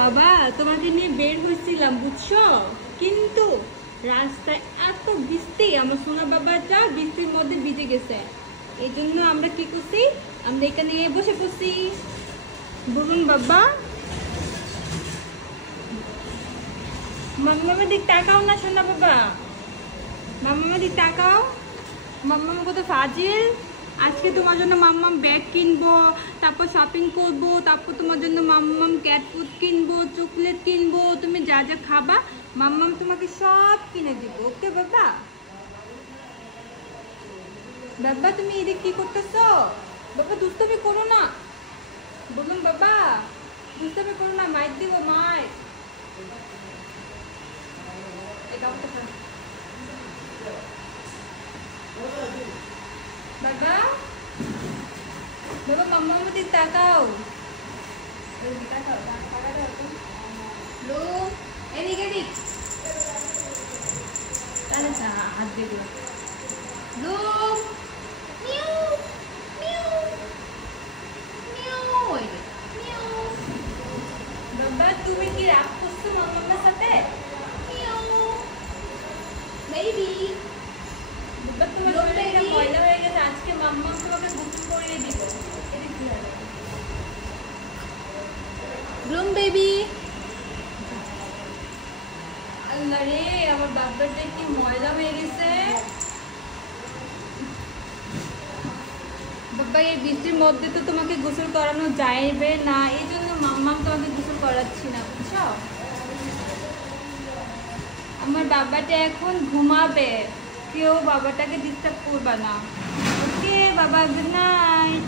বাবা তোমাকে নিয়ে বের হয়েছিলাম বুঝছো, কিন্তু রাস্তায় এত বৃষ্টি, আমার সোনা বাবাটা বৃষ্টির মধ্যে ভিজে গেছে। এই জন্য আমরা কি করছি, আমরা এখানে বসে পড়ছি। বলুন বাবা, মাম্মামের দিক তাকাও না সোনা বাবা, মাম্মামের দিক তাকাও। মাম্মাম কত ফাজিল। আজকে তোমার জন্য মাম্মাম ব্যাগ কিনবো, তারপর শপিং করবো, তারপর তোমার জন্য মাম্মাম ক্যাট ফুড কিনবো, চকলেট কিনবো, তুমি যা যা খাবা মাম্মাম তোমাকে সব কিনে দিব। ওকে বাবা? বাবা তুমি এদিকে কি করতেছো? বাবা দুষ্টুমি করো না। বলুন বাবা, দুষ্টুমি করো না, মাইর দিব, মাইর। বাবা, বাবা মাম্মা আমাদের তাকাও। এদিক এদিক তাহলে হাত দেখলো। বাবা তুমি কি রাগ করছো মাম্মার সাথে? বেবি বাবা তোমার শরীরটা ময়লা হয়ে গেছে, আজকে মাম্মা তোমাকে গোসল করিয়ে দিব। Bloom baby. আল্লাহ রে, আমার বাবাটা কি ময়লা হয়ে গেছে। বাবা এই বৃষ্টির মধ্যে তো তোমাকে গোসল করানো যাইবে না, এই জন্য মাম্মাম তোমাকে গোসল করাচ্ছি না বুঝছো। আমার বাবাটা এখন ঘুমাবে, কেউ বাবাটাকে ডিস্টার্ব করবে না। ওকে বাবা, গুড নাইট।